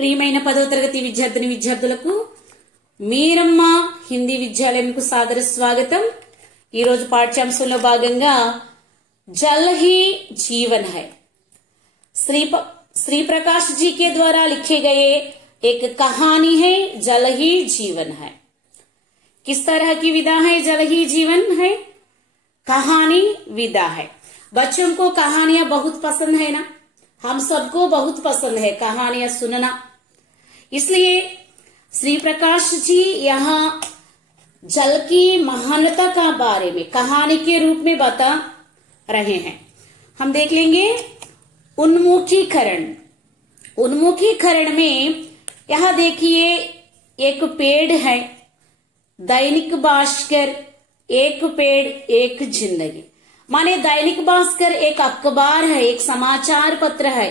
ప్రియమైన 10వ తరగతి విద్యార్థిని విద్యార్థులకు మీరమ్మ హిందీ విద్యాలయంకు సాదర స్వాగతం। ఈ రోజు పాఠ్యాంశంలో భాగంగా जल ही जीवन है श्री प्रकाश जी के द्वारा लिखे गए एक कहानी है जल ही जीवन है। किस तरह की विधा है? जल ही जीवन है, कहानी विधा है। बच्चों को कहानियां बहुत पसंद है ना, हम सबको बहुत पसंद है कहानियां सुनना। इसलिए श्री प्रकाश जी यहाँ जल की महानता का बारे में कहानी के रूप में बता रहे हैं। हम देख लेंगे उन्मुखीकरण। उन्मुखीकरण में यहां देखिए एक पेड़ है, दैनिक भास्कर, एक पेड़ एक जिंदगी। माने दैनिक भास्कर एक अखबार है, एक समाचार पत्र है।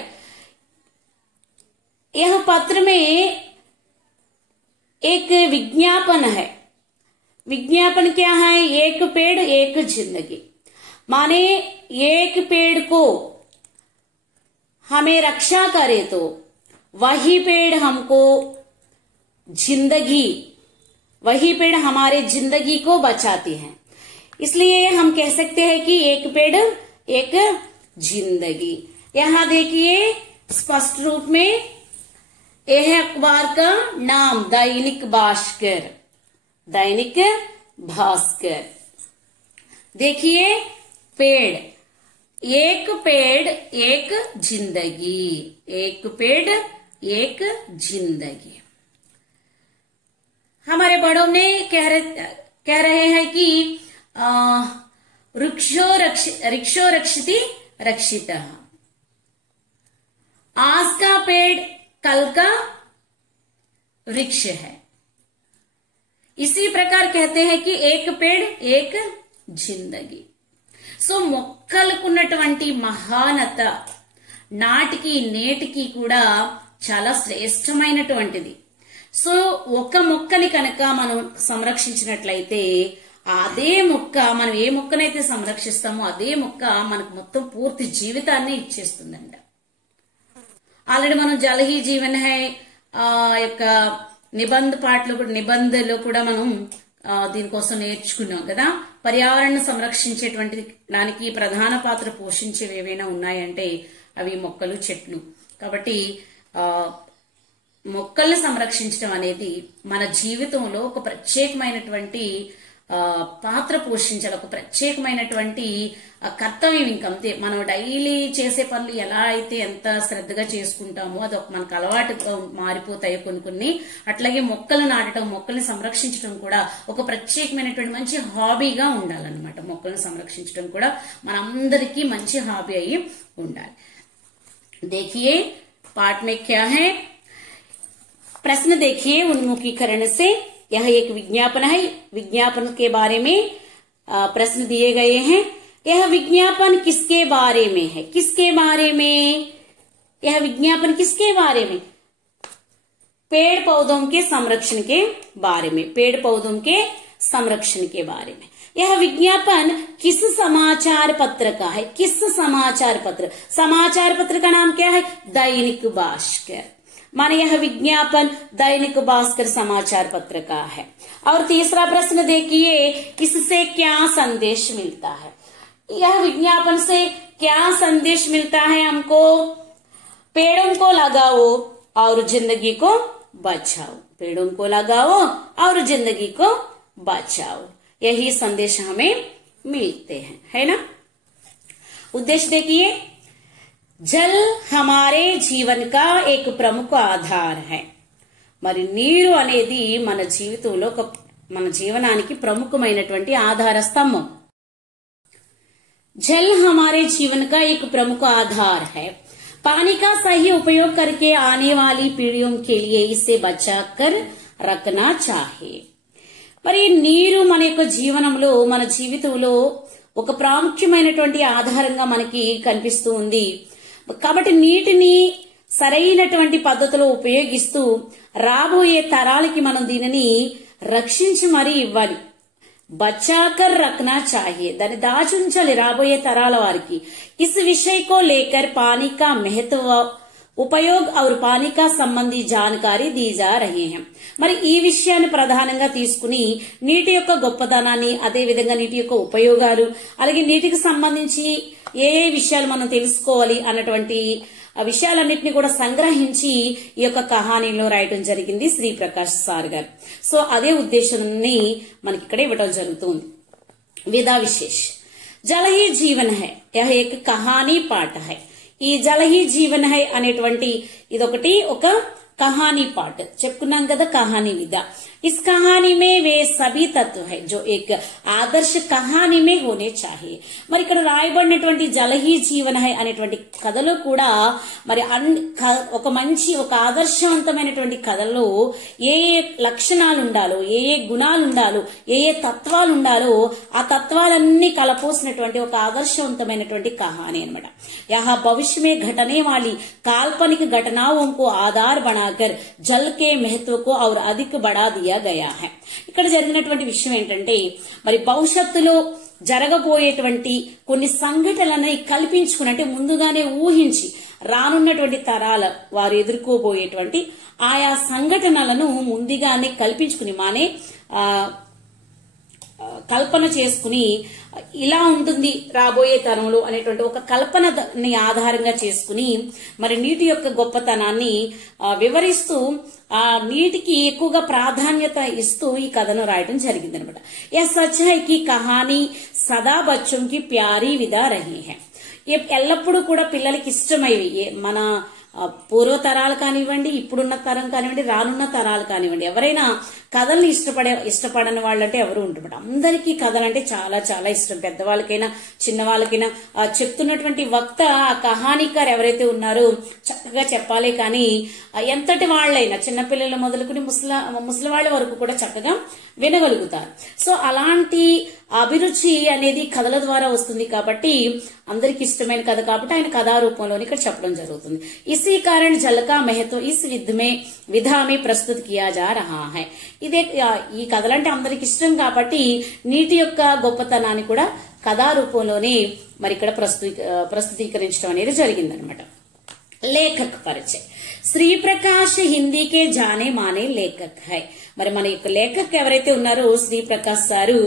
यह पत्र में एक विज्ञापन है। विज्ञापन क्या है? एक पेड़ एक जिंदगी। माने एक पेड़ को हमें रक्षा करे तो वही पेड़ हमको जिंदगी, वही पेड़ हमारे जिंदगी को बचाते हैं। इसलिए हम कह सकते हैं कि एक पेड़ एक जिंदगी। यहां देखिए स्पष्ट रूप में यह अखबार का नाम दैनिक भास्कर, दैनिक भास्कर। देखिए पेड़ एक जिंदगी, एक पेड़ एक जिंदगी। हमारे बड़ों ने कह रहे हैं कि वृक्षो रक्षिति रक्षितः। आज का पेड़ कल का वृक्ष है। इसी प्रकार कहते हैं कि एक पेड़ एक जिंदगी। సో మొక్కలకున్నటువంటి మహానత నాటికి నేటికి కూడా చాలా శ్రేష్టమైనటువంటిది। సో ఒక మొక్కని కనుక మనం సంరక్షించినట్లయితే అదే మొక్క, మనం ఏ మొక్కనైతే సంరక్షిస్తామో అదే మొక్క మనకు మొత్తం పూర్తి జీవితాన్ని ఇచ్చేస్తుందంట। ఆల్రెడీ మనం జల్ హీ జీవన్ హై యొక్క నిబంధలో కూడా మనం దీనికోసం నేర్చుకున్నాం కదా। పర్యావరణ సంరక్షించేటువంటి దానికి ప్రధాన పాత్ర పోషించేవి ఏవైనా ఉన్నాయంటే అవి మొక్కలు, చెట్లు। కాబట్టి మొక్కల్ని సంరక్షించడం అనేది మన జీవితంలో ఒక ప్రత్యేకమైనటువంటి పాత్ర పోషించాలి, ఒక ప్రత్యేకమైనటువంటి కర్తవ్యం। ఇంకంతే మనం డైలీ చేసే పనులు ఎలా అయితే ఎంత శ్రద్ధగా చేసుకుంటామో అది మనకు అలవాటుగా మారిపోతాయి కొన్ని। అట్లాగే మొక్కలు నాటడం, మొక్కల్ని సంరక్షించడం కూడా ఒక ప్రత్యేకమైనటువంటి మంచి హాబీగా ఉండాలన్నమాట। మొక్కలను సంరక్షించడం కూడా మనందరికీ మంచి హాబీ అయి ఉండాలి। देखिए पाठ में क्या है? प्रश्न देखिए उन्मुखीकरण से। यह एक विज्ञापन है। विज्ञापन के बारे में प्रश्न दिए गए हैं। यह विज्ञापन किसके बारे में है? किसके बारे में? यह विज्ञापन किसके बारे में? पेड़ पौधों के संरक्षण के बारे में, पेड़ पौधों के संरक्षण के बारे में। यह विज्ञापन किस समाचार पत्र का है? किस समाचार पत्र? समाचार पत्र का नाम क्या है? दैनिक भास्कर। माने यह विज्ञापन दैनिक भास्कर समाचार पत्र का है। और तीसरा प्रश्न देखिए, इससे क्या संदेश मिलता है? यह विज्ञापन से क्या संदेश मिलता है हमको? पेड़ों को लगाओ और जिंदगी को बचाओ। पेड़ों को लगाओ और जिंदगी को बचाओ, यही संदेश हमें मिलते हैं, है ना। उद्देश्य देखिए, जल हमारे जीवन का एक प्रमुख आधार है। మరి నీరు అనేది మన జీవితంలో మన జీవనానికి ప్రముఖమైనటువంటి ఆధార స్తంభం। जल हमारे जीवन का एक प्रमुख आधार है। पानी का सही उपयोग करके आने वाली पीढ़ियों के लिए इसे बचाकर रखना चाहिए। మరి నీరు మన యొక్క జీవనంలో, మన జీవితంలో ఒక ప్రాముఖ్యమైనటువంటి ఆధారంగా మనకి కనిపిస్తూ ఉంది। కాబట్టి నీటిని సరైనటువంటి పద్ధతిలో ఉపయోగిస్తూ రాబోయే తరాలకి మనం దీనిని రక్షించి మరీ ఇవ్వాలి। बचाकर रखना चाहिए, దాన్ని దాచి ఉంచాలి రాబోయే తరాల వారికి। इस विषय को लेकर पानी का महत्व ఉపయోగ్ और पानी का संबंधी जानकारी दी जा रही है। మరి ఈ విషయాన్ని ప్రధానంగా తీసుకుని నీటి యొక్క గొప్పదనాన్ని, అదే విధంగా నీటి యొక్క ఉపయోగాలు, అలాగే నీటికి సంబంధించి ఏ విషయాలు మనం తెలుసుకోవాలి అన్నటువంటి ఆ విషయాలన్నింటినీ కూడా సంగ్రహించి ఈ యొక్క కహానీలో రాయటం జరిగింది శ్రీ ప్రకాష్ సార్ గారు. సో అదే ఉద్దేశాన్ని మనకి ఇక్కడ ఇవ్వడం జరుగుతుంది. విదా విశేష్ జల హీ జీవన్ హై యహ్ ఏక్ కహానీ పాఠ హై. ఈ జల హీ జీవన్ హై అనేటువంటి ఇదొకటి ఒక कहानी पाठ చెప్పుకున్నాం కదా, कहानी विधा. इस कहानी में वे सभी तत्व है जो एक आदर्श कहानी में होने चाहिए. మరి ఇక్కడ రాయబడినటువంటి జలహీ జీవన హై అనేటువంటి కథలో కూడా మరి ఒక మంచి ఒక ఆదర్శవంతమైనటువంటి కథలో ఏ ఏ లక్షణాలు ఉండాలో, ఏ ఏ గుణాలు ఉండాలో, ఏ ఏ తత్వాలు ఉండాలో ఆ తత్వాలన్నీ కలపోసినటువంటి ఒక ఆదర్శవంతమైనటువంటి కహానీ అన్నమాట. యహా భవిష్య में घटने वाली काल्पनिक घटनाओं को आधार बनाकर जल के महत्व को और अधिक बढ़ा दिया गया है. ఇక్కడ జరిగినటువంటి విషయం ఏంటంటే మరి భవిష్యత్తులో జరగబోయేటువంటి కొన్ని సంఘటనలని కల్పించుకుని, అంటే ముందుగానే ఊహించి రానున్నటువంటి తరాల వారు ఎదుర్కోబోయేటువంటి ఆయా సంఘటనలను ముందుగానే కల్పించుకుని మానే కల్పన చేసుకుని ఇలా ఉంటుంది రాబోయే తరంలో అనేటువంటి ఒక కల్పనని ఆధారంగా చేసుకుని మరి నీటి యొక్క గొప్పతనాన్ని వివరిస్తూ ఆ నీటికి ఎక్కువగా ప్రాధాన్యత ఇస్తూ ఈ కథను రాయడం జరిగింది అనమాట. యా సచ్ హై కి కహానీ సదా బచ్చోం కి ప్యారీ విదా రహీ హై. ఎల్లప్పుడూ కూడా పిల్లలకి ఇష్టమైవి మన పూర్వ తరాలు కానివ్వండి, ఇప్పుడున్న తరం కానివ్వండి, రానున్న తరాలు కానివ్వండి, ఎవరైనా కథల్ని ఇష్టపడని వాళ్ళంటే ఎవరు ఉంటారు. అందరికీ కథలంటే చాలా చాలా ఇష్టం, పెద్దవాళ్ళకైనా చిన్నవాళ్ళకైనా. చెప్తున్నటువంటి వక్త ఆ కహానీకారు ఎవరైతే ఉన్నారో చక్కగా చెప్పాలి, కానీ ఎంతటి వాళ్ళైనా చిన్నపిల్లల మొదలుకుని ముసలి వాళ్ళ వరకు కూడా చక్కగా వినగలుగుతారు. సో అలాంటి అభిరుచి అనేది కథల ద్వారా వస్తుంది కాబట్టి అందరికి ఇష్టమైన కథ కాబట్టి ఆయన కథా రూపంలోని ఇక్కడ చెప్పడం జరుగుతుంది. ఇसी कारण जल का महत्व इस विधा में प्रस्तुत किया जा रहा है. ఇదే ఈ కథలంటే అందరికి ఇష్టం కాబట్టి నీటి యొక్క గొప్పతనాన్ని కూడా కథా రూపంలోనే మరి ఇక్కడ ప్రస్తుతీకరించడం అనేది జరిగిందనమాట. లేఖక్ పరిచయ శ్రీ ప్రకాష్ హిందీ కే జానే మానే లేఖక్ హై. మరి మన యొక్క లేఖక్ ఎవరైతే ఉన్నారో శ్రీ ప్రకాష్ సారు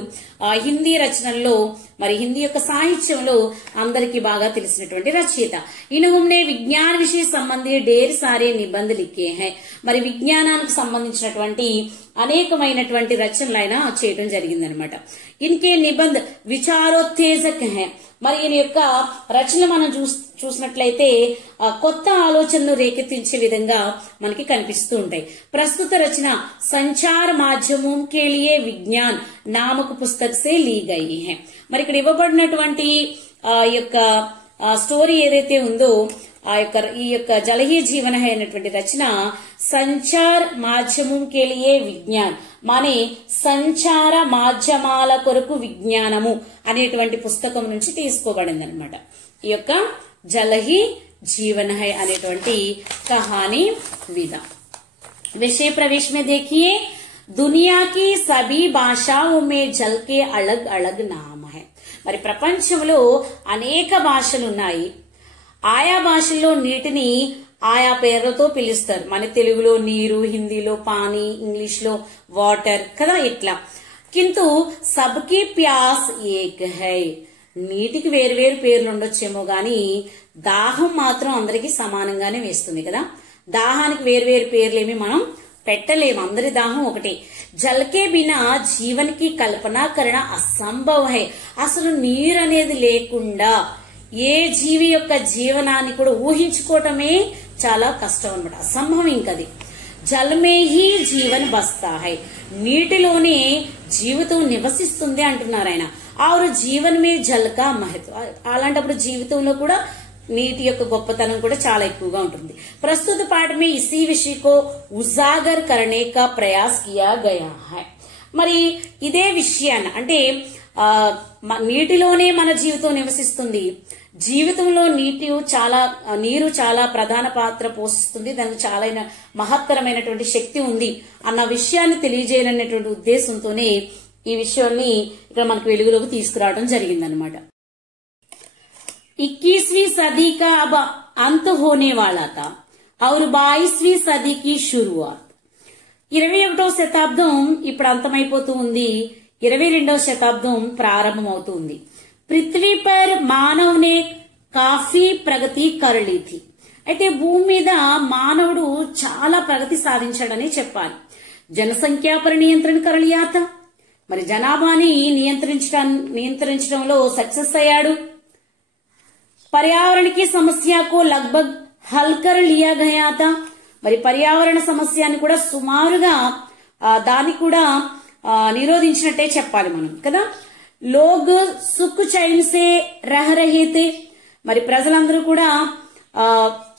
హిందీ రచనల్లో మరి హిందీ యొక్క సాహిత్యంలో అందరికి బాగా తెలిసినటువంటి రచయిత. ఇన్హోంనే విజ్ఞాన విషయ సంబంధి ఢేర్ సారే నిబంధ లిఖే హై. మరి విజ్ఞానానికి సంబంధించినటువంటి అనేకమైనటువంటి రచనలు ఆయన చేయడం జరిగిందనమాట. ఇన్కే నిబంధ విచారోత్తేజక్ హై. మరి ఈయన యొక్క రచనలు మనం చూసినట్లయితే కొత్త ఆలోచనను రేకెత్తించే విధంగా మనకి కనిపిస్తూ ఉంటాయి. ప్రస్తుత రచన సంచార మాధ్యమం కే లియే విజ్ఞాన్ నామక పుస్తక్ సే లీ గయి హై. మరి ఇక్కడ ఇవ్వబడినటువంటి యొక్క స్టోరీ ఏదైతే ఉందో ఈ యొక్క జలహీ జీవన హై అనేటువంటి రచన సంచార్ మాధ్యమం కే లియే విజ్ఞాన్ మానే సంచార మాధ్యమాల కొరకు విజ్ఞానము అనేటువంటి పుస్తకం నుంచి తీసుకోబడింది అనమాట. ఈ యొక్క జలహీ జీవన హై అనేటువంటి కహానీ విधा. विषय प्रवेश में देखिए दुनिया की सभी भाषाओं में जल के अलग अलग नाम है. మరి ప్రపంచంలో అనేక భాషలు ఉన్నాయి. ఆయా భాషల్లో నీటిని ఆయా పేర్లతో పిలుస్తారు. మన తెలుగులో నీరు, హిందీలో పానీ, ఇంగ్లీష్ లో వాటర్ కదా ఇట్లా. కింటూ సబ్కి ప్యాస్ ఏక్ హై. నీటికి వేరు వేరు పేర్లు ఉండొచ్చేమో గాని దాహం మాత్రం అందరికి సమానంగానే వేస్తుంది కదా. దాహానికి వేరు వేరు పేర్లేమి మనం పెట్టలేము, అందరి దాహం ఒకటే. జల్కే బినా జీవన్ కి కల్పన కరణ అసంభవ హై. అసలు నీరు అనేది లేకుండా ఏ జీవి యొక్క జీవనాన్ని కూడా ఊహించుకోవటమే చాలా కష్టం అనమాట, అసంభవం ఇంకది. జల్మే హీ జీవన్ బస్తా హై. నీటిలోనే జీవితం నివసిస్తుంది అంటున్నారు ఆయన. ఆరు జీవన్ మే జల్ కా మహత్వ. అలాంటప్పుడు జీవితంలో కూడా నీటి యొక్క గొప్పతనం కూడా చాలా ఎక్కువగా ఉంటుంది. ప్రస్తుత పాఠ మే ఇసీ విషయ కో ఉజాగర్ కర్నే కా ప్రయాస్ కియా గయా హై. మరి ఇదే విషయాన్ని అంటే నీటిలోనే మన జీవితం నివసిస్తుంది, జీవితంలో నీరు చాలా ప్రధాన పాత్ర పోషిస్తుంది, దానికి చాలా మహత్తరమైనటువంటి శక్తి ఉంది అన్న విషయాన్ని తెలియజేయాలనేటువంటి ఉద్దేశంతోనే ఈ విషయాన్ని ఇక్కడ మనకు వెలుగులోకి తీసుకురావడం జరిగిందనమాట. 21वीं सदी का अब अंत होने वाला था. और 22वीं सदी की शुरुआत 21వ శతాబ్దం ఇప్పుడు అంతమైపోతూ ఉంది 22వ శతాబ్దం ప్రారంభమవుతుంది पृथ्वी पर मानव ने काफी प्रगति कर ली थी అయితే భూమి మీద మానవుడు చాలా ప్రగతి సాధించాడని చెప్పాలి जनसंख्या पर नियंत्रण कर लिया था మరి జనాభాని నియంత్రించడంలో సక్సెస్ అయ్యాడు पर्यावरण की समस्या को लगभग हल कर लिया गया था మరి పర్యావరణ సమస్యని కూడా సుమారుగా దాన్ని కూడా నిరోధించినట్టే చెప్పాలి మనం కదా लोग सुख चैन से रह रहे थे మరి ప్రజలందరూ కూడా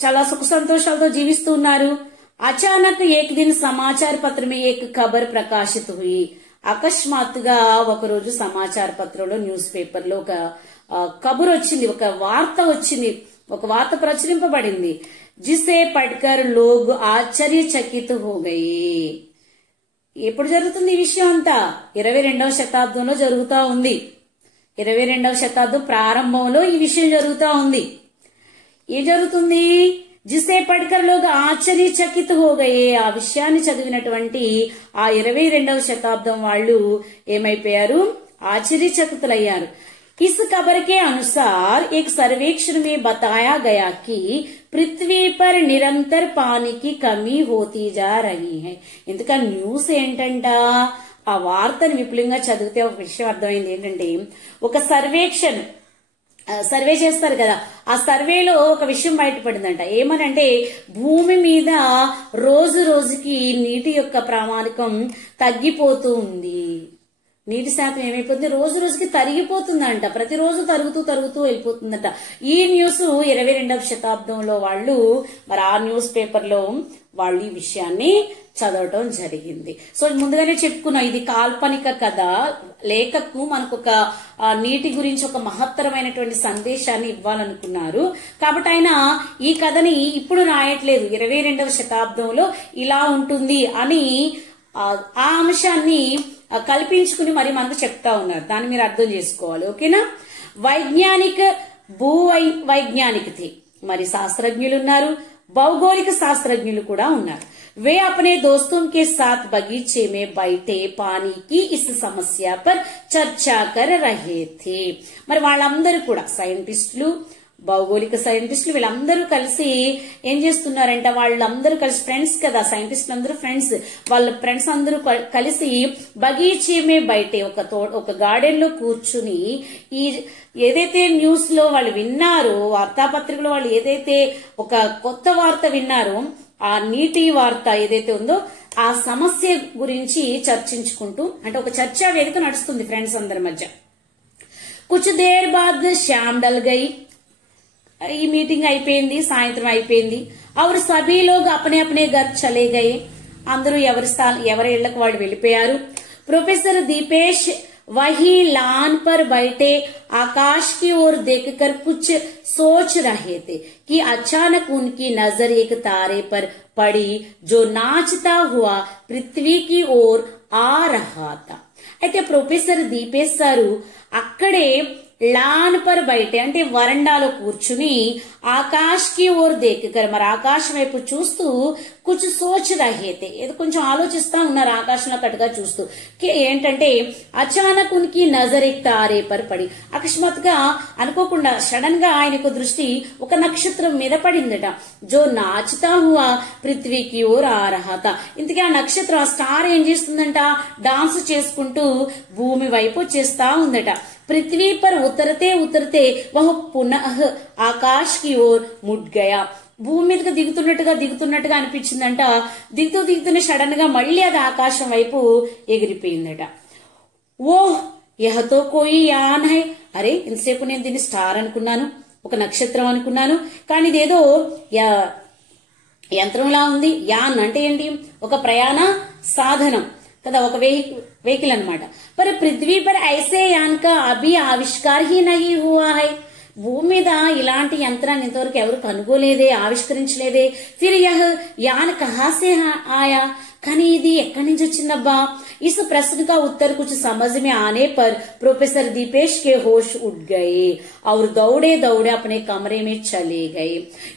చాలా సుఖ సంతోషాలతో జీవిస్తూ ఉన్నారు अचानक एक दिन समाचार पत्र में एक खबर प्रकाशित हुई అకస్మాత్తుగా ఒక రోజు సమాచార పత్రంలో న్యూస్ పేపర్ లో ఒక ఖబర్ వచ్చింది ఒక వార్త వచ్చింది ఒక వార్త ప్రచురింపబడింది జిసే పడ్కర్ లోగ్ ఆశ్చర్యచకిత్ హో గయే ఎప్పుడు జరుగుతుంది ఈ విషయం అంతా 22వ శతాబ్దంలో జరుగుతా ఉంది 22వ శతాబ్దం ప్రారంభంలో ఈ విషయం జరుగుతా ఉంది ఏం జరుగుతుంది జిసే పడ్కర్ లోగ్ ఆశ్చర్యచకిత్ హో గయే ఆ విషయాన్ని చదివినటువంటి ఆ 22వ శతాబ్దం వాళ్ళు ఏమైపోయారు ఆశ్చర్యచకితులయ్యారు इस खबर के अनुसार एक सर्वेक्षण में बताया गया कि पृथ्वी पर निरंतर पानी की कमी होती जा रही है इंतका न्यूస్ ఏంటంట ఆ వార్తను విపులంగా చదివితే ఒక విషయం అర్థమైంది ఏంటంటే ఒక సర్వే చేస్తారు కదా ఆ సర్వేలో ఒక విషయం బయటపడిందంట ఏమనంటే భూమి మీద రోజు రోజుకి నీటి యొక్క ప్రామాణికం తగ్గిపోతూ ఉంది నీటి శాతం ఏమైపోతుంది రోజు రోజుకి తరిగిపోతుందంట ప్రతిరోజు తరుగుతూ వెళ్ళిపోతుందంట ఈ న్యూస్ 22వ శతాబ్దంలో వాళ్ళు మరి ఆ న్యూస్ పేపర్ లో వాళ్ళు ఈ విషయాన్ని చదవటం జరిగింది సో ముందుగానే చెప్పుకున్నాం ఇది కాల్పనిక కథ లేఖకు మనకు ఒక నీటి గురించి ఒక మహత్తరమైనటువంటి సందేశాన్ని ఇవ్వాలనుకున్నారు కాబట్టి ఆయన ఈ కథని ఇప్పుడు రాయట్లేదు 22వ శతాబ్దంలో ఇలా ఉంటుంది అని ఆ అంశాన్ని కల్పించుకుని మరి మనకు చెప్తా ఉన్నారు దాన్ని మీరు అర్థం చేసుకోవాలి ఓకేనా వైజ్ఞానిక వైజ్ఞానిక थे మరి శాస్త్రజ్ఞులు ఉన్నారు భౌగోళిక శాస్త్రజ్ఞులు కూడా ఉన్నారు वे अपने दोस्तों के साथ बगीचे में बैठे पानी की इस समस्या पर चर्चा कर रहे थे మరి వాళ్ళందరూ కూడా సైంటిస్టులు భౌగోళిక సైంటిస్టులు వీళ్ళందరూ కలిసి ఏం చేస్తున్నారంట వాళ్ళందరూ కలిసి ఫ్రెండ్స్ కదా సైంటిస్టులు అందరూ ఫ్రెండ్స్ వాళ్ళ ఫ్రెండ్స్ అందరూ కలిసి బగీచే మే బయటే ఒక గార్డెన్ లో కూర్చుని ఈ ఏదైతే న్యూస్ లో వాళ్ళు విన్నారో వార్తాపత్రికలో వాళ్ళు ఏదైతే ఒక కొత్త వార్త విన్నారో ఆ నీటి వార్త ఏదైతే ఉందో ఆ సమస్య గురించి చర్చించుకుంటూ అంటే ఒక చర్చా వేదిక నడుస్తుంది ఫ్రెండ్స్ అందరి మధ్య కుछ देर बाद शाम डल गई ఈ మీటింగ్ అయిపోయింది సాయంత్రం అయిపోయింది और सभी लोग अपने अपने घर चले गए అందరూ ఎవరి ఇళ్లకు వాళ్ళు వెళ్ళిపోయారు प्रोफेसर दीपेश वही लान पर बैठे आकाश की ओर देखकर कुछ सोच रहे थे कि अचानक उनकी नजर एक तारे पर पड़ी जो नाचता हुआ पृथ्वी की ओर आ रहा था అయితే ప్రొఫెసర్ దీపేష్ సారు అక్కడే లాన్ పర్ బయటే అంటే వరండాలో కూర్చుని ఆకాశ్ కి ఓర్ దేకర్ మరి ఆకాశం వైపు చూస్తూ కుछ सोच रहे थे ఏదో కొంచెం ఆలోచిస్తా ఉన్నారు ఆకాశంలో కట్టుగా చూస్తూ ఏంటంటే అచానక్ ఉనికి నజర్ ఎక్ తారే పర్ పడి అకస్మాత్తుగా అనుకోకుండా సడన్ గా ఆయనకు దృష్టి ఒక నక్షత్రం మీద పడిందట జో నాచుతా హువా పృథ్వీకి ఓర్ ఆ రహా తా ఇంతకీ ఆ నక్షత్రం ఆ స్టార్ ఏం చేస్తుందంట డాన్స్ చేసుకుంటూ భూమి వైపు చేస్తా ఉందట पृथ्वी पर उतरते उतरते वह पुनः आकाश की ओर मुड़ गया భూమి మీదకి దిగుతున్నట్టుగా అనిపించిందంట దిగుతున్న సడన్ గా మళ్ళీ అది ఆకాశం వైపు ఎగిరిపోయిందట ఓ యహతో కోయి యాన్ హై అరే ఇంతసేపు నేను దీన్ని స్టార్ అనుకున్నాను ఒక నక్షత్రం అనుకున్నాను కానీ ఇదేదో యంత్రంలా ఉంది యాన్ అంటే ఏంటి ఒక ప్రయాణ సాధనం కదా ఒక వెహికల్ అన్నమాట पर पृथ्वी पर ऐसे यान का अभी आविष्कार ही नहीं हुआ है భూమి మీద ఇలాంటి యంత్రాన్ని ఇంతవరకు ఎవరు కనుగోలేదే ఆవిష్కరించలేదే ఫిర్ యహ్ యాన్ కహా సే ఆయా కానీ ఇది ఎక్కడి నుంచి వచ్చిందబ్బా? इस प्रश्न का उत्तर कुछ समझ में आने पर प्रोफेसर दीपेश के होश उठ गए और दौड़े दौड़े अपने कमरे में चले गए.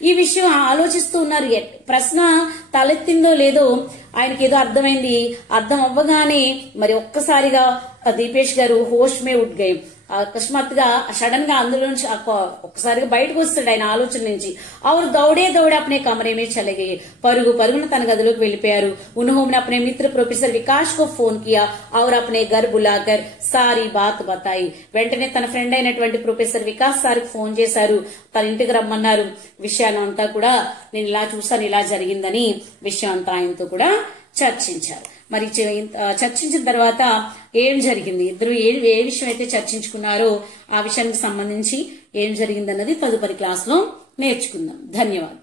ఈ విషయం ఆలోచిస్తూ ఉన్నారు. ప్రశ్న తలెత్తిందో లేదో ఆయనకి ఏదో అర్థమైంది. అర్థం అవ్వగానే మరి ఒక్కసారిగా దీపేష్ గారు హోష్ మే ఉట్ గయే, అకస్మాత్తుగా సడన్ గా అందులో నుంచి ఒక్కసారిగా బయటకు వస్తాడు ఆయన ఆలోచన నుంచి. और दौड़े दौड़े अपने कमरे में चले गए, పరుగు పరుగున తన గదిలోకి వెళ్లిపోయారు. उन्होंने अपने मित्र प्रोफेसर विकास को फोन किया और अपने घर बुलाकर सारी बात बताई. వెంటనే తన ఫ్రెండ్ అయినటువంటి ప్రొఫెసర్ వికాస్ సార్ కి ఫోన్ చేశారు. తన ఇంటికి రమ్మన్నారు. విషయాన్ని అంతా కూడా నేను ఇలా చూసాను, ఇలా జరిగిందని విషయం అంతా ఆయనతో కూడా చర్చించారు. మరి చర్చించిన తర్వాత ఏం జరిగింది, ఇద్దరు ఏ విషయం అయితే చర్చించుకున్నారో ఆ విషయానికి సంబంధించి ఏం జరిగిందన్నది తదుపరి క్లాస్ లో నేర్చుకుందాం. ధన్యవాదాలు.